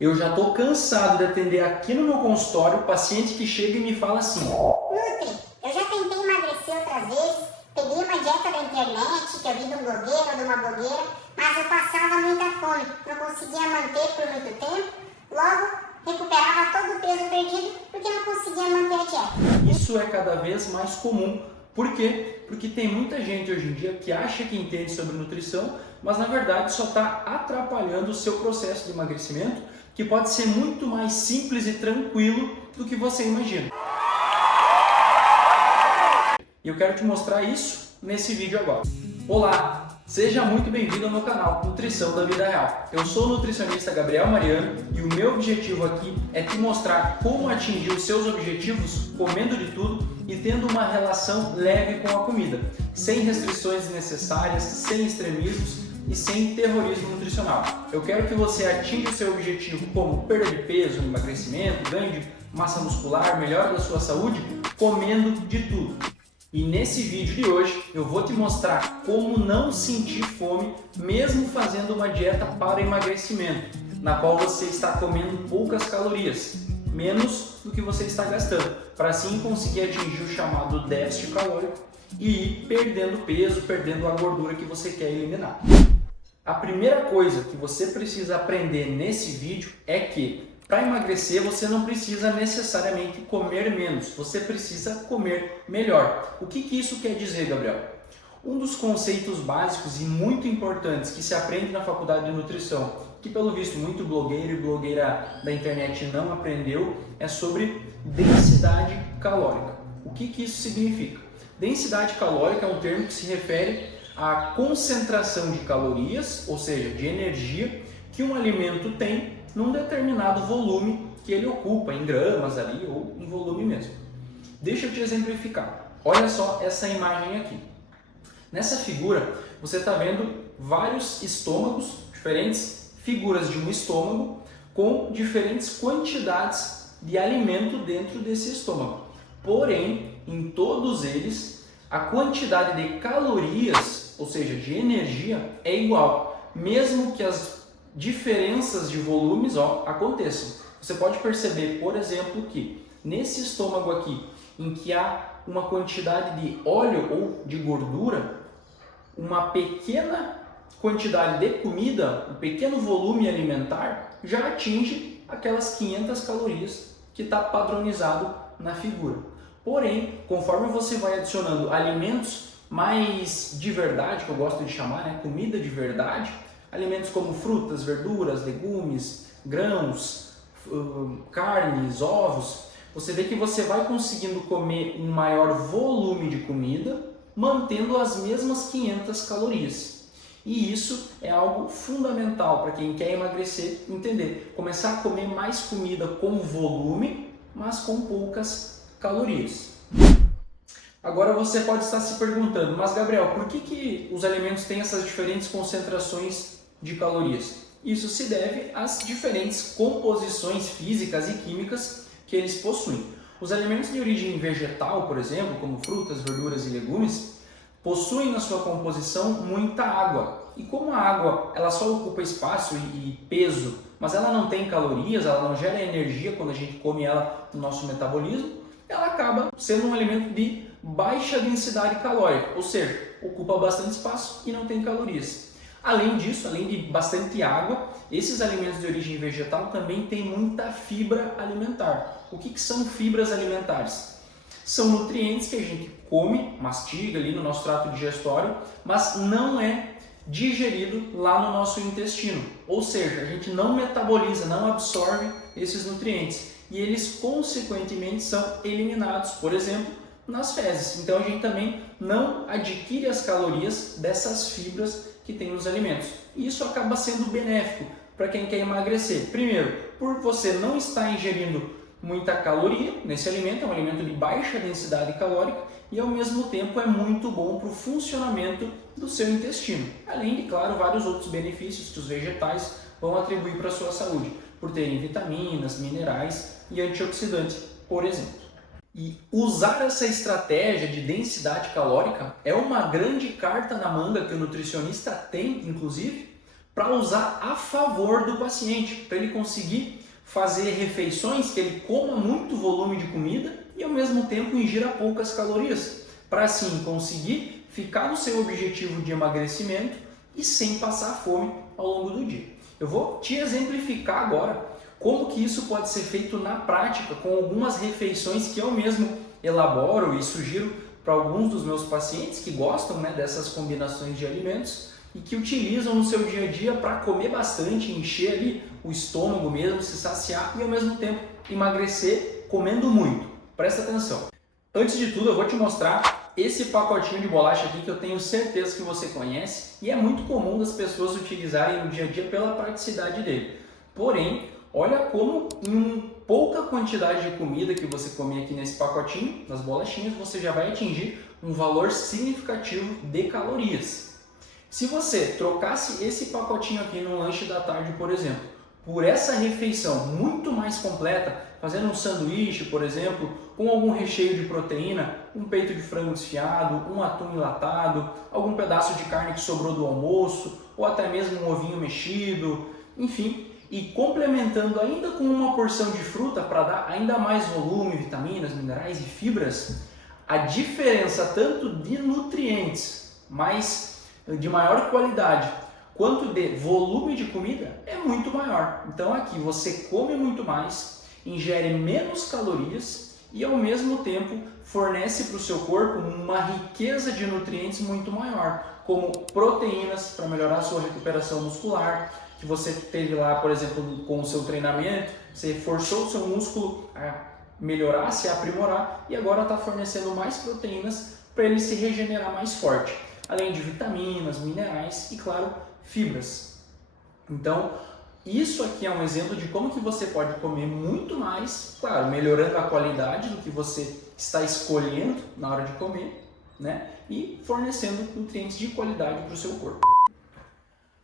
Eu já estou cansado de atender aqui no meu consultório paciente que chega e me fala assim: Nutri, eu já tentei emagrecer outras vezes, peguei uma dieta da internet, que eu vi de um blogueiro ou de uma blogueira, mas eu passava muita fome, não conseguia manter por muito tempo, logo recuperava todo o peso perdido porque não conseguia manter a dieta. isso é cada vez mais comum. Por quê? Porque tem muita gente hoje em dia que acha que entende sobre nutrição, mas na verdade só está atrapalhando o seu processo de emagrecimento, que pode ser muito mais simples e tranquilo do que você imagina. E eu quero te mostrar isso nesse vídeo agora. Olá! Seja muito bem-vindo ao meu canal Nutrição da Vida Real. Eu sou o nutricionista Gabriel Mariano e o meu objetivo aqui é te mostrar como atingir os seus objetivos comendo de tudo e tendo uma relação leve com a comida, sem restrições desnecessárias, sem extremismos e sem terrorismo nutricional. Eu quero que você atinja o seu objetivo como perda de peso, emagrecimento, ganho de massa muscular, melhora da sua saúde, comendo de tudo. E nesse vídeo de hoje eu vou te mostrar como não sentir fome mesmo fazendo uma dieta para emagrecimento, na qual você está comendo poucas calorias, menos do que você está gastando, para assim conseguir atingir o chamado déficit calórico e ir perdendo peso, perdendo a gordura que você quer eliminar. A primeira coisa que você precisa aprender nesse vídeo é que para emagrecer, você não precisa necessariamente comer menos, você precisa comer melhor. O que isso quer dizer, Gabriel? Um dos conceitos básicos e muito importantes que se aprende na faculdade de nutrição, que pelo visto muito blogueiro e blogueira da internet não aprendeu, é sobre densidade calórica. O que isso significa? Densidade calórica é um termo que se refere à concentração de calorias, ou seja, de energia, que um alimento tem num determinado volume que ele ocupa, em gramas ali ou em volume mesmo. Deixa eu te exemplificar. Olha só essa imagem aqui. Nessa figura você está vendo vários estômagos, diferentes figuras de um estômago com diferentes quantidades de alimento dentro desse estômago. Porém, em todos eles, a quantidade de calorias, ou seja, de energia, é igual, mesmo que as diferenças de volumes aconteçam. Você pode perceber, por exemplo, que nesse estômago aqui, em que há uma quantidade de óleo ou de gordura, uma pequena quantidade de comida, um pequeno volume alimentar, já atinge aquelas 500 calorias que está padronizado na figura. Porém, conforme você vai adicionando alimentos mais de verdade, que eu gosto de chamar, né, comida de verdade, alimentos como frutas, verduras, legumes, grãos, carnes, ovos, você vê que você vai conseguindo comer um maior volume de comida, mantendo as mesmas 500 calorias. E isso é algo fundamental para quem quer emagrecer entender. Começar a comer mais comida com volume, mas com poucas calorias. Agora você pode estar se perguntando, mas Gabriel, por que os alimentos têm essas diferentes concentrações de calorias? Isso se deve às diferentes composições físicas e químicas que eles possuem. Os alimentos de origem vegetal, por exemplo, como frutas, verduras e legumes, possuem na sua composição muita água. E como a água ela só ocupa espaço e peso, mas ela não tem calorias, ela não gera energia quando a gente come ela no nosso metabolismo, ela acaba sendo um alimento de baixa densidade calórica, ou seja, ocupa bastante espaço e não tem calorias. Além disso, além de bastante água, esses alimentos de origem vegetal também têm muita fibra alimentar. O que são fibras alimentares? São nutrientes que a gente come, mastiga ali no nosso trato digestório, mas não é digerido lá no nosso intestino. Ou seja, a gente não metaboliza, não absorve esses nutrientes e eles consequentemente são eliminados, por exemplo, nas fezes. Então a gente também não adquire as calorias dessas fibras que tem nos alimentos. E isso acaba sendo benéfico para quem quer emagrecer. Primeiro, por você não estar ingerindo muita caloria nesse alimento, é um alimento de baixa densidade calórica e ao mesmo tempo é muito bom para o funcionamento do seu intestino. Além de, claro, vários outros benefícios que os vegetais vão atribuir para a sua saúde, por terem vitaminas, minerais e antioxidantes, por exemplo. E usar essa estratégia de densidade calórica é uma grande carta na manga que o nutricionista tem, inclusive, para usar a favor do paciente, para ele conseguir fazer refeições que ele coma muito volume de comida e ao mesmo tempo ingira poucas calorias, para assim conseguir ficar no seu objetivo de emagrecimento e sem passar fome ao longo do dia. Eu vou te exemplificar agora como que isso pode ser feito na prática com algumas refeições que eu mesmo elaboro e sugiro para alguns dos meus pacientes que gostam, né, dessas combinações de alimentos e que utilizam no seu dia a dia para comer bastante, encher ali o estômago mesmo, se saciar e ao mesmo tempo emagrecer comendo muito. Presta atenção. Antes de tudo, eu vou te mostrar esse pacotinho de bolacha aqui que eu tenho certeza que você conhece e é muito comum das pessoas utilizarem no dia a dia pela praticidade dele. Porém, olha como em pouca quantidade de comida que você comer aqui nesse pacotinho, nas bolachinhas, você já vai atingir um valor significativo de calorias. Se você trocasse esse pacotinho aqui no lanche da tarde, por exemplo, por essa refeição muito mais completa, fazendo um sanduíche, por exemplo, com algum recheio de proteína, um peito de frango desfiado, um atum enlatado, algum pedaço de carne que sobrou do almoço, ou até mesmo um ovinho mexido, enfim, e complementando ainda com uma porção de fruta para dar ainda mais volume, vitaminas, minerais e fibras, a diferença tanto de nutrientes, mas de maior qualidade, quanto de volume de comida é muito maior. Então aqui você come muito mais, ingere menos calorias e ao mesmo tempo fornece para o seu corpo uma riqueza de nutrientes muito maior, como proteínas para melhorar a sua recuperação muscular, que você teve lá, por exemplo, com o seu treinamento, você forçou o seu músculo a melhorar, se aprimorar e agora está fornecendo mais proteínas para ele se regenerar mais forte, além de vitaminas, minerais e, claro, fibras. Então, isso aqui é um exemplo de como que você pode comer muito mais, claro, melhorando a qualidade do que você está escolhendo na hora de comer, né? E fornecendo nutrientes de qualidade para o seu corpo.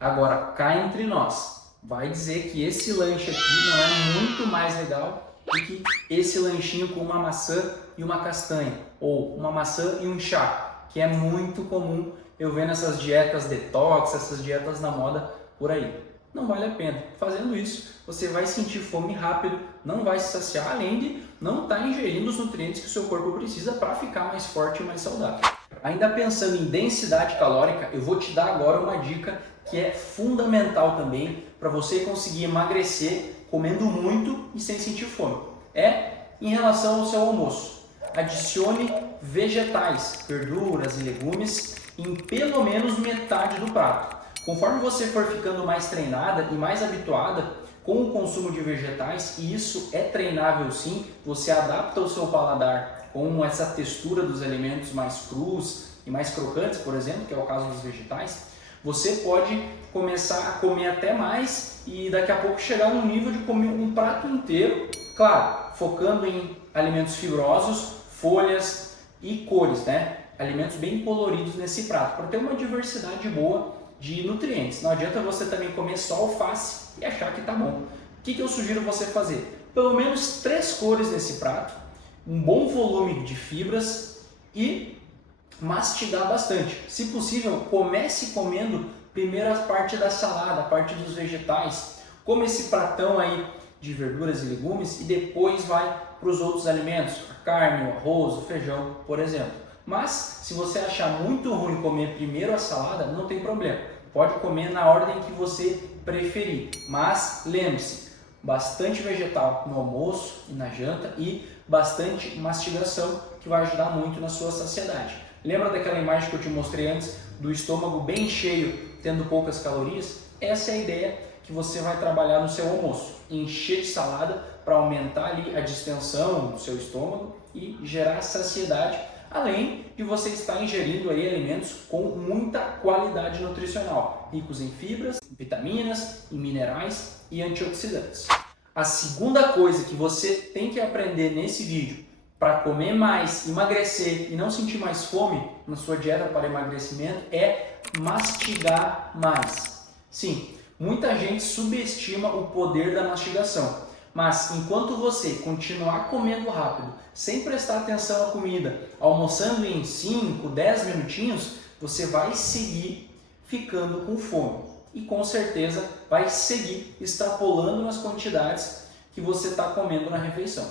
Agora, cá entre nós, vai dizer que esse lanche aqui não é muito mais legal do que esse lanchinho com uma maçã e uma castanha, ou uma maçã e um chá, que é muito comum eu ver nessas dietas detox, essas dietas na moda por aí. Não vale a pena. Fazendo isso, você vai sentir fome rápido, não vai se saciar, além de não estar ingerindo os nutrientes que o seu corpo precisa para ficar mais forte e mais saudável. Ainda pensando em densidade calórica, eu vou te dar agora uma dica que é fundamental também para você conseguir emagrecer comendo muito e sem sentir fome. É em relação ao seu almoço. Adicione vegetais, verduras e legumes em pelo menos metade do prato. Conforme você for ficando mais treinada e mais habituada com o consumo de vegetais, e isso é treinável sim, você adapta o seu paladar com essa textura dos alimentos mais crus e mais crocantes, por exemplo, que é o caso dos vegetais, você pode começar a comer até mais e daqui a pouco chegar no nível de comer um prato inteiro, claro, focando em alimentos fibrosos, folhas e cores, né? Alimentos bem coloridos nesse prato, para ter uma diversidade boa de nutrientes. Não adianta você também comer só alface e achar que tá bom. O que eu sugiro você fazer? Pelo menos 3 cores nesse prato, um bom volume de fibras e mastigar bastante. Se possível, comece comendo primeiro a parte da salada, a parte dos vegetais. Come esse pratão aí de verduras e legumes e depois vai para os outros alimentos, a carne, o arroz, o feijão, por exemplo. Mas, se você achar muito ruim comer primeiro a salada, não tem problema. Pode comer na ordem que você preferir. Mas, lembre-se, bastante vegetal no almoço e na janta e bastante mastigação, que vai ajudar muito na sua saciedade. Lembra daquela imagem que eu te mostrei antes, do estômago bem cheio, tendo poucas calorias? Essa é a ideia que você vai trabalhar no seu almoço. Encher de salada para aumentar ali a distensão do seu estômago e gerar saciedade, além de você estar ingerindo aí alimentos com muita qualidade nutricional, ricos em fibras, vitaminas, em minerais e antioxidantes. A segunda coisa que você tem que aprender nesse vídeo para comer mais, emagrecer e não sentir mais fome na sua dieta para emagrecimento é mastigar mais. Sim, muita gente subestima o poder da mastigação. Mas enquanto você continuar comendo rápido, sem prestar atenção à comida, almoçando em 5, 10 minutinhos, você vai seguir ficando com fome. e com certeza vai seguir extrapolando nas quantidades que você está comendo na refeição.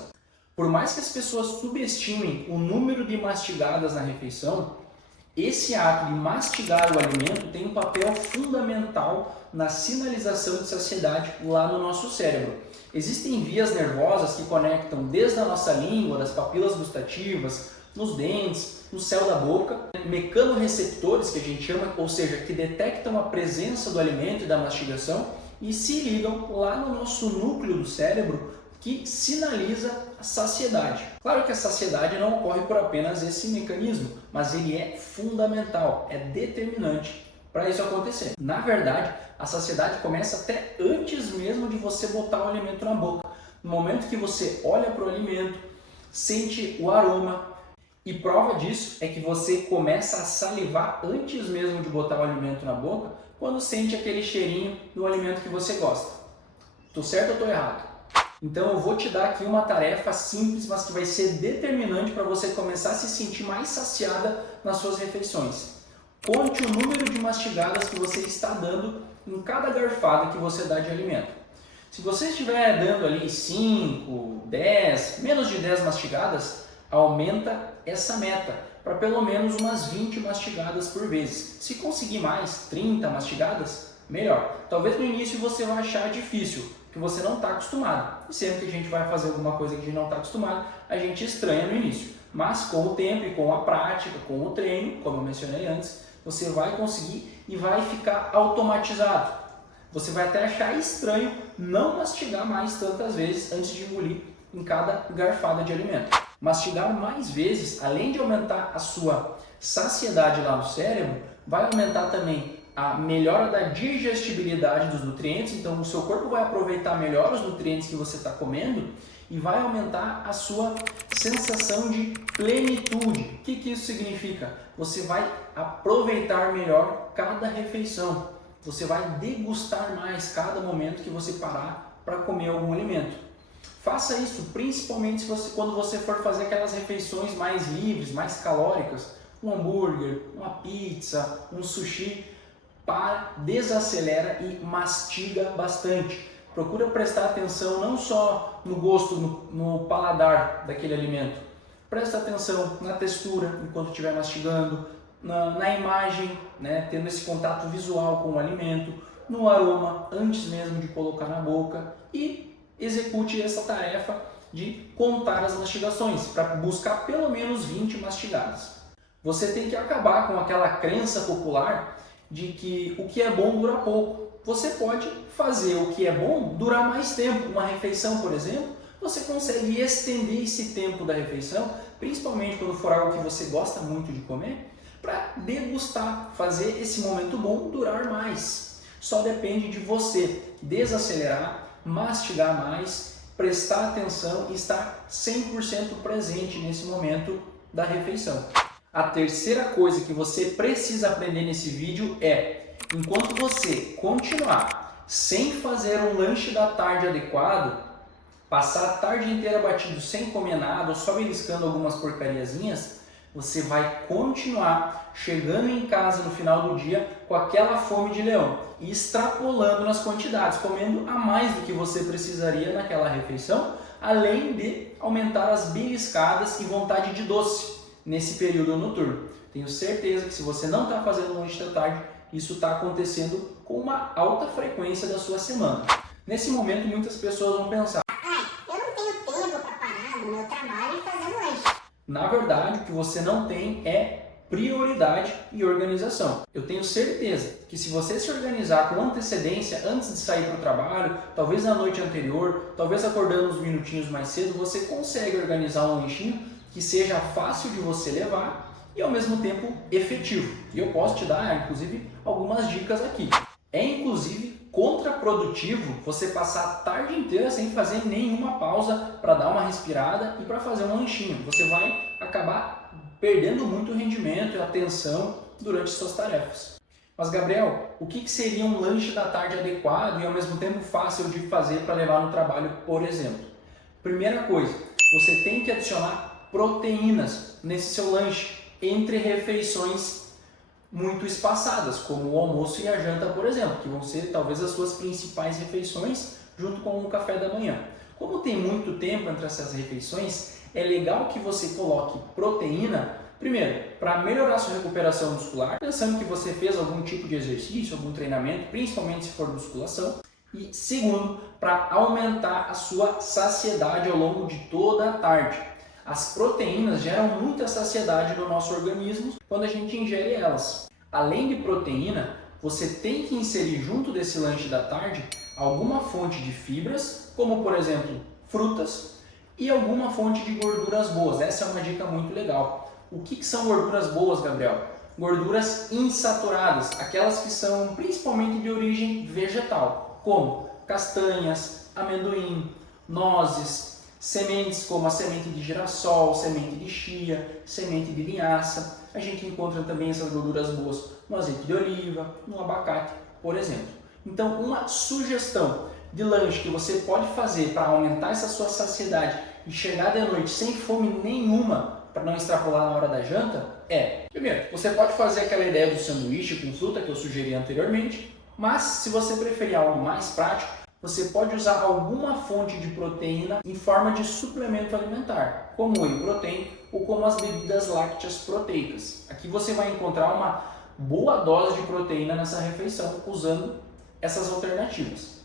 Por mais que as pessoas subestimem o número de mastigadas na refeição, esse ato de mastigar o alimento tem um papel fundamental na sinalização de saciedade lá no nosso cérebro. Existem vias nervosas que conectam desde a nossa língua, das papilas gustativas, nos dentes, no céu da boca, mecanorreceptores que a gente chama, ou seja, que detectam a presença do alimento e da mastigação e se ligam lá no nosso núcleo do cérebro que sinaliza a saciedade. Claro que a saciedade não ocorre por apenas esse mecanismo, mas ele é fundamental, é determinante para isso acontecer. Na verdade, a saciedade começa até antes mesmo de você botar o alimento na boca. No momento que você olha para o alimento, sente o aroma, e prova disso é que você começa a salivar antes mesmo de botar o alimento na boca, quando sente aquele cheirinho do alimento que você gosta. Tô certo ou tô errado? Então eu vou te dar aqui uma tarefa simples, mas que vai ser determinante para você começar a se sentir mais saciada nas suas refeições. Conte o número de mastigadas que você está dando em cada garfada que você dá de alimento. Se você estiver dando ali 5, 10, menos de 10 mastigadas, aumenta essa meta para pelo menos umas 20 mastigadas por vez. Se conseguir mais, 30 mastigadas, melhor. Talvez no início você vai achar difícil, que você não está acostumado. E sempre que a gente vai fazer alguma coisa que a gente não está acostumado, a gente estranha no início. Mas com o tempo e com a prática, com o treino, como eu mencionei antes, você vai conseguir e vai ficar automatizado. Você vai até achar estranho não mastigar mais tantas vezes antes de engolir em cada garfada de alimento. Mastigar mais vezes, além de aumentar a sua saciedade lá no cérebro, vai aumentar também a melhora da digestibilidade dos nutrientes, então o seu corpo vai aproveitar melhor os nutrientes que você está comendo e vai aumentar a sua sensação de plenitude. O que isso significa? Você vai aproveitar melhor cada refeição, você vai degustar mais cada momento que você parar para comer algum alimento. Faça isso principalmente quando você for fazer aquelas refeições mais livres, mais calóricas, um hambúrguer, uma pizza, um sushi. Desacelera e mastiga bastante. Procura prestar atenção não só no gosto, no paladar daquele alimento. Presta atenção na textura enquanto estiver mastigando, na imagem, né, tendo esse contato visual com o alimento, no aroma antes mesmo de colocar na boca e execute essa tarefa de contar as mastigações para buscar pelo menos 20 mastigadas. Você tem que acabar com aquela crença popular de que o que é bom dura pouco. Você pode fazer o que é bom durar mais tempo. Uma refeição, por exemplo, você consegue estender esse tempo da refeição, principalmente quando for algo que você gosta muito de comer, para degustar, fazer esse momento bom durar mais. Só depende de você desacelerar, mastigar mais, prestar atenção e estar 100% presente nesse momento da refeição. A terceira coisa que você precisa aprender nesse vídeo é, enquanto você continuar sem fazer um lanche da tarde adequado, passar a tarde inteira batido sem comer nada ou só beliscando algumas porcariazinhas, você vai continuar chegando em casa no final do dia com aquela fome de leão e extrapolando nas quantidades, comendo a mais do que você precisaria naquela refeição, além de aumentar as beliscadas e vontade de doce nesse período noturno. Tenho certeza que se você não está fazendo lanche da tarde, isso está acontecendo com uma alta frequência da sua semana. Nesse momento, muitas pessoas vão pensar: eu não tenho tempo para parar no meu trabalho e fazer lanche. Na verdade, o que você não tem é prioridade e organização. Eu tenho certeza que se você se organizar com antecedência antes de sair para o trabalho, talvez na noite anterior, talvez acordando uns minutinhos mais cedo, você consegue organizar um lanchinho que seja fácil de você levar e ao mesmo tempo efetivo. E eu posso te dar, inclusive, algumas dicas aqui. É inclusive contraprodutivo você passar a tarde inteira sem fazer nenhuma pausa para dar uma respirada e para fazer um lanchinho. Você vai acabar perdendo muito rendimento e atenção durante suas tarefas. Mas Gabriel, o que seria um lanche da tarde adequado e ao mesmo tempo fácil de fazer para levar no trabalho, por exemplo? Primeira coisa, você tem que adicionar proteínas nesse seu lanche entre refeições muito espaçadas, como o almoço e a janta, por exemplo, que vão ser talvez as suas principais refeições junto com o café da manhã. Como tem muito tempo entre essas refeições, é legal que você coloque proteína, primeiro, para melhorar a sua recuperação muscular, pensando que você fez algum tipo de exercício, algum treinamento, principalmente se for musculação, e segundo, para aumentar a sua saciedade ao longo de toda a tarde. As proteínas geram muita saciedade no nosso organismo quando a gente ingere elas. Além de proteína, você tem que inserir junto desse lanche da tarde alguma fonte de fibras, como por exemplo frutas, e alguma fonte de gorduras boas. Essa é uma dica muito legal. O que são gorduras boas, Gabriel? Gorduras insaturadas, aquelas que são principalmente de origem vegetal, como castanhas, amendoim, nozes, sementes como a semente de girassol, semente de chia, semente de linhaça. A gente encontra também essas gorduras boas no azeite de oliva, no abacate, por exemplo. Então, uma sugestão de lanche que você pode fazer para aumentar essa sua saciedade e chegar de noite sem fome nenhuma, para não extrapolar na hora da janta, é: primeiro, você pode fazer aquela ideia do sanduíche com fruta que eu sugeri anteriormente, mas se você preferir algo mais prático, você pode usar alguma fonte de proteína em forma de suplemento alimentar, como o whey protein ou como as bebidas lácteas proteicas. Aqui você vai encontrar uma boa dose de proteína nessa refeição usando essas alternativas.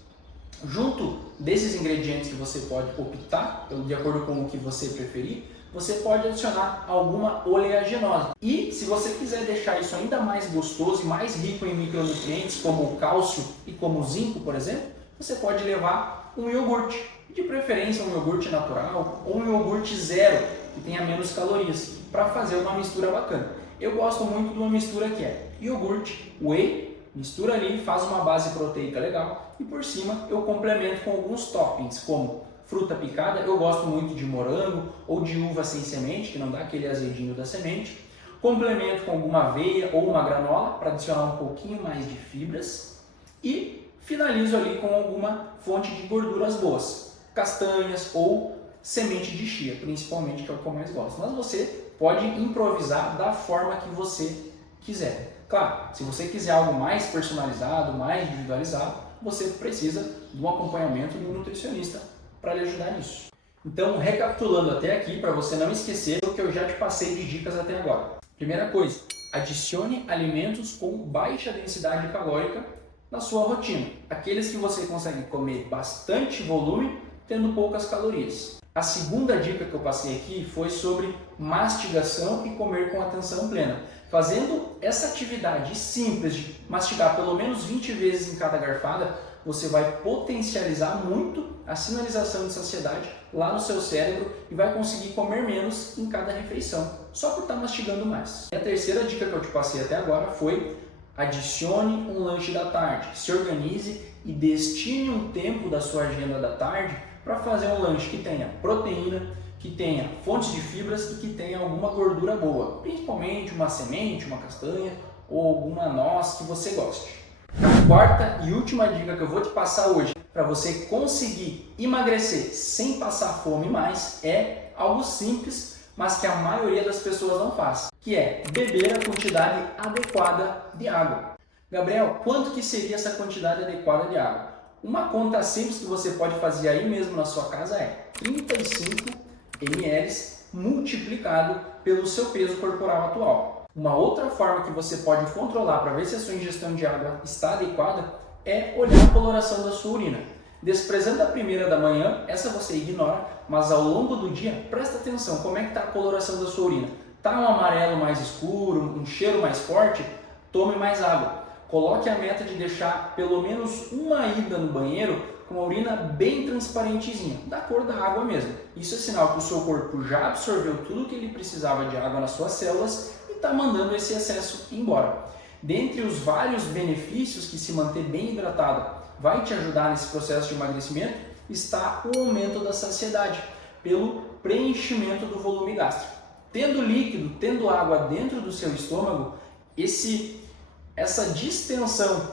Junto desses ingredientes que você pode optar, de acordo com o que você preferir, você pode adicionar alguma oleaginosa. E se você quiser deixar isso ainda mais gostoso e mais rico em micronutrientes, como o cálcio e como o zinco, por exemplo, você pode levar um iogurte, de preferência um iogurte natural ou um iogurte zero, que tenha menos calorias, para fazer uma mistura bacana. Eu gosto muito de uma mistura que é iogurte, whey, mistura ali, faz uma base proteica legal e por cima eu complemento com alguns toppings, como fruta picada. Eu gosto muito de morango ou de uva sem semente, que não dá aquele azedinho da semente. Complemento com alguma aveia ou uma granola para adicionar um pouquinho mais de fibras e finalizo ali com alguma fonte de gorduras boas, castanhas ou semente de chia, principalmente, que é o que eu mais gosto. Mas você pode improvisar da forma que você quiser. Claro, se você quiser algo mais personalizado, mais individualizado, você precisa de um acompanhamento de um nutricionista para lhe ajudar nisso. Então, recapitulando até aqui, para você não esquecer o que eu já te passei de dicas até agora. Primeira coisa, adicione alimentos com baixa densidade calórica na sua rotina. Aqueles que você consegue comer bastante volume, tendo poucas calorias. A segunda dica que eu passei aqui foi sobre mastigação e comer com atenção plena. Fazendo essa atividade simples de mastigar pelo menos 20 vezes em cada garfada, você vai potencializar muito a sinalização de saciedade lá no seu cérebro e vai conseguir comer menos em cada refeição, só por estar mastigando mais. E a terceira dica que eu te passei até agora foi: adicione um lanche da tarde, se organize e destine um tempo da sua agenda da tarde para fazer um lanche que tenha proteína, que tenha fontes de fibras e que tenha alguma gordura boa, principalmente uma semente, uma castanha ou alguma noz que você goste. A quarta e última dica que eu vou te passar hoje para você conseguir emagrecer sem passar fome mais é algo simples, mas que a maioria das pessoas não faz, que é beber a quantidade adequada de água. Gabriel, quanto que seria essa quantidade adequada de água? Uma conta simples que você pode fazer aí mesmo na sua casa é 35 ml multiplicado pelo seu peso corporal atual. Uma outra forma que você pode controlar para ver se a sua ingestão de água está adequada é olhar a coloração da sua urina. Desprezando a primeira da manhã, essa você ignora, mas ao longo do dia, presta atenção, como é que está a coloração da sua urina. Está um amarelo mais escuro, um cheiro mais forte? Tome mais água. Coloque a meta de deixar pelo menos uma ida no banheiro com a urina bem transparentezinha, da cor da água mesmo. Isso é sinal que o seu corpo já absorveu tudo que ele precisava de água nas suas células e está mandando esse excesso embora. Dentre os vários benefícios que se manter bem hidratado vai te ajudar nesse processo de emagrecimento, está o aumento da saciedade, pelo preenchimento do volume gástrico. Tendo líquido, tendo água dentro do seu estômago, essa distensão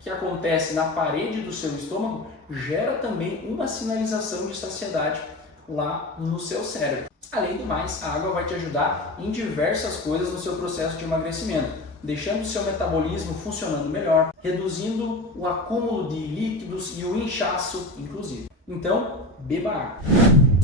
que acontece na parede do seu estômago gera também uma sinalização de saciedade lá no seu cérebro. Além do mais, a água vai te ajudar em diversas coisas no seu processo de emagrecimento, deixando o seu metabolismo funcionando melhor, reduzindo o acúmulo de líquidos e o inchaço, inclusive. Então, beba água.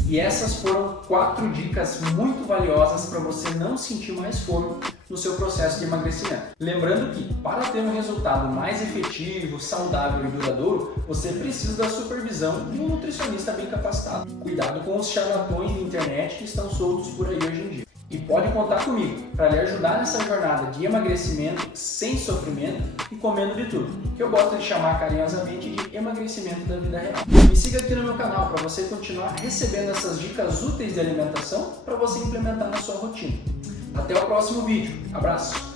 E essas foram 4 dicas muito valiosas para você não sentir mais fome no seu processo de emagrecimento. Lembrando que, para ter um resultado mais efetivo, saudável e duradouro, você precisa da supervisão de um nutricionista bem capacitado. Cuidado com os charlatões de internet que estão soltos por aí hoje em dia. E pode contar comigo para lhe ajudar nessa jornada de emagrecimento sem sofrimento e comendo de tudo, que eu gosto de chamar carinhosamente de emagrecimento da vida real. Me siga aqui no meu canal para você continuar recebendo essas dicas úteis de alimentação para você implementar na sua rotina. Até o próximo vídeo. Abraço!